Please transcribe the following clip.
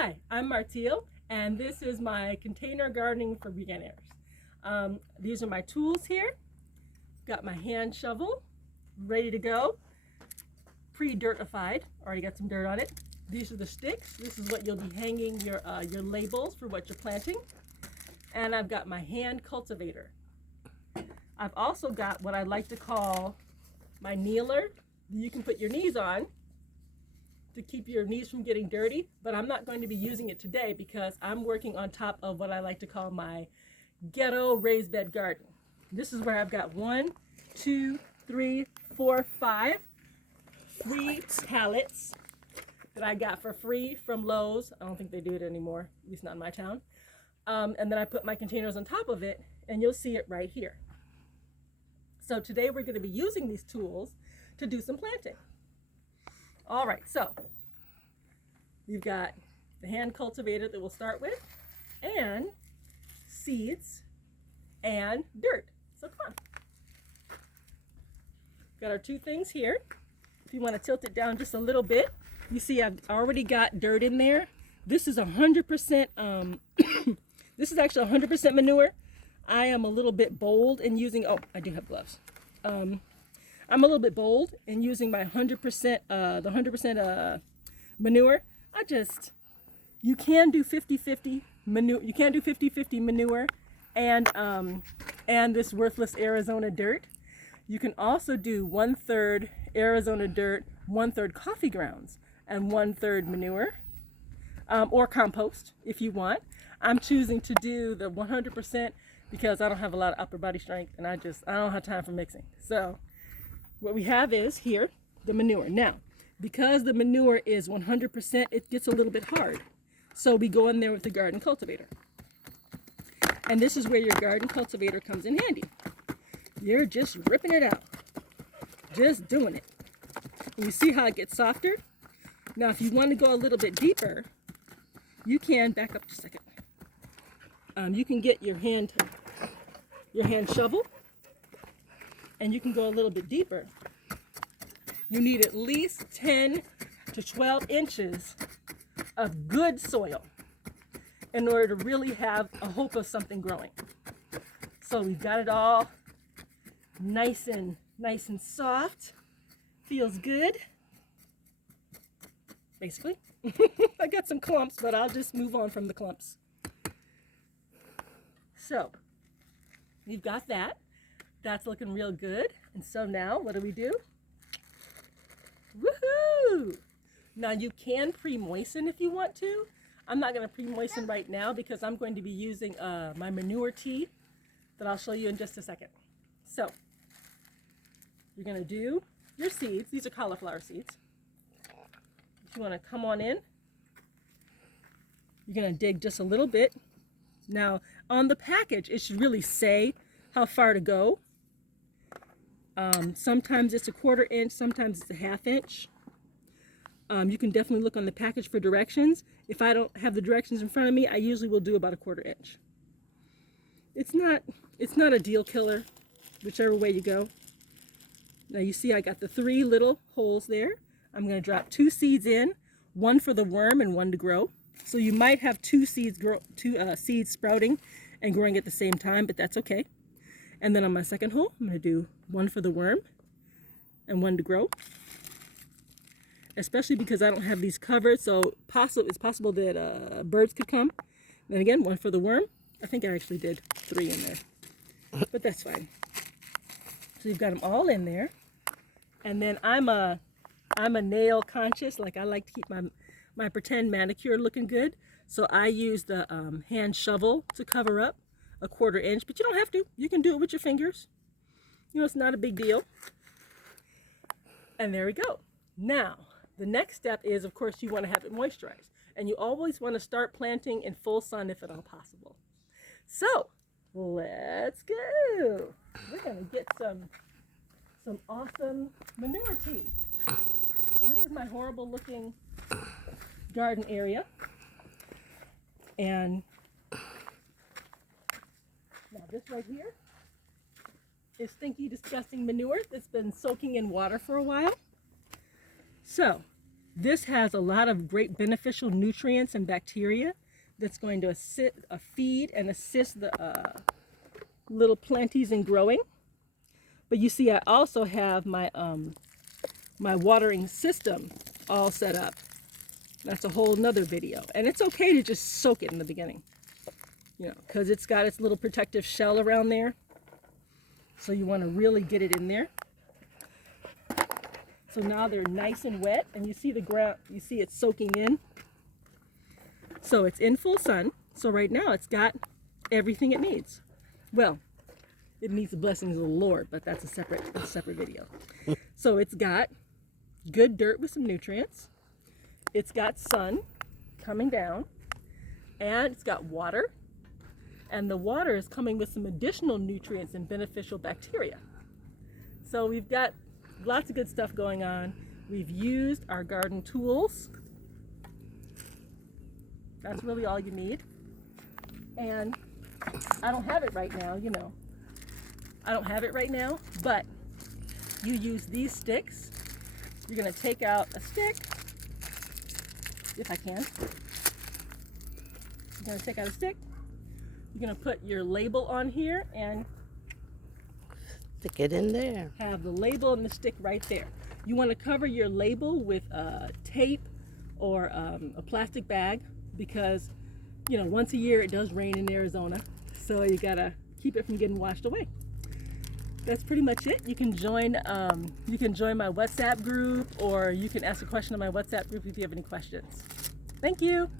Hi, I'm Martille, and this is my container gardening for beginners. These are my tools here. Got my hand shovel, ready to go, pre-dirtified, already got some dirt on it. These are the sticks. This is what you'll be hanging your labels for what you're planting. And I've got my hand cultivator. I've also got what I like to call my kneeler. You can put your knees on to keep your knees from getting dirty, but I'm not going to be using it today because I'm working on top of what I like to call my ghetto raised bed garden. This is where I've got 1, 2, 3, 4, 5 free pallets that I got for free from Lowe's. I don't think they do it anymore, at least not in my town. And then I put my containers on top of it, and you'll see it right here. So today we're going to be using these tools to do some planting. All right, so we've got the hand cultivator that we'll start with, and seeds and dirt. So come on. Got our two things here. If you want to tilt it down just a little bit, you see I've already got dirt in there. This is 100%, this is actually 100% manure. I am a little bit bold in using, oh, I do have gloves. I'm a little bit bold in using my 100%, the 100% manure. You can do 50-50 manure. You can do 50-50 manure and this worthless Arizona dirt. You can also do 1/3 Arizona dirt, 1/3 coffee grounds, and 1/3 manure, or compost if you want. I'm choosing to do the 100% because I don't have a lot of upper body strength and I don't have time for mixing. So what we have is here, the manure. Now, because the manure is 100%, it gets a little bit hard. So we go in there with the garden cultivator. And this is where your garden cultivator comes in handy. You're just ripping it out. Just doing it. And you see how it gets softer? Now, if you want to go a little bit deeper, you can, back up just a second. You can get your hand shovel, and you can go a little bit deeper. You need at least 10 to 12 inches of good soil in order to really have a hope of something growing. So we've got it all nice and soft. Feels good. Basically. I got some clumps, but I'll just move on from the clumps. So we've got that. That's looking real good. And so now, what do? Woohoo! Now you can pre-moisten if you want to. I'm not going to pre-moisten right now because I'm going to be using my manure tea that I'll show you in just a second. So you're going to do your seeds. These are cauliflower seeds. If you want to come on in, you're going to dig just a little bit. Now, on the package, it should really say how far to go. Sometimes it's a 1/4 inch, sometimes it's a 1/2 inch. You can definitely look on the package for directions. If I don't have the directions in front of me, I usually will do about a 1/4 inch. It's not a deal killer, whichever way you go. Now you see I got the 3 little holes there. I'm going to drop 2 seeds in, 1 for the worm and 1 to grow. So you might have 2 seeds sprouting and growing at the same time, but that's okay. And then on my second hole, I'm going to do 1 for the worm and 1 to grow. Especially because I don't have these covered, so it's possible that birds could come. Then again, 1 for the worm. I think I actually did 3 in there, but that's fine. So you've got them all in there. And then I'm a nail conscious, like I like to keep my pretend manicure looking good. So I use the hand shovel to cover up a 1/4 inch, but you don't have to. You can do it with your fingers. You know, it's not a big deal. And there we go. Now, the next step is, of course, you want to have it moisturized. And you always want to start planting in full sun if at all possible. So, let's go. We're going to get some awesome manure tea. This is my horrible looking garden area. And now this right here is stinky, disgusting manure that's been soaking in water for a while. So This has a lot of great beneficial nutrients and bacteria that's going to feed and assist the little planties in growing. But you see, I also have my my watering system all set up. That's a whole nother video. And it's okay to just soak it in the beginning, you know, because it's got its little protective shell around there. So you want to really get it in there. So now they're nice and wet, and you see the ground, you see it's soaking in. So it's in full sun. So right now it's got everything it needs. Well, it needs the blessings of the Lord, but that's a separate video. So it's got good dirt with some nutrients. It's got sun coming down, and it's got water. And the water is coming with some additional nutrients and beneficial bacteria. So we've got lots of good stuff going on. We've used our garden tools. That's really all you need. And I don't have it right now, you know. I don't have it right now, but you use these sticks. You're gonna take out a stick, if I can. You're gonna take out a stick. You're gonna put your label on here and stick it in there. Have the label and the stick right there. You want to cover your label with tape or a plastic bag because, you know, once a year it does rain in Arizona, so you gotta keep it from getting washed away. That's pretty much it. You can join my WhatsApp group, or you can ask a question on my WhatsApp group if you have any questions. Thank you.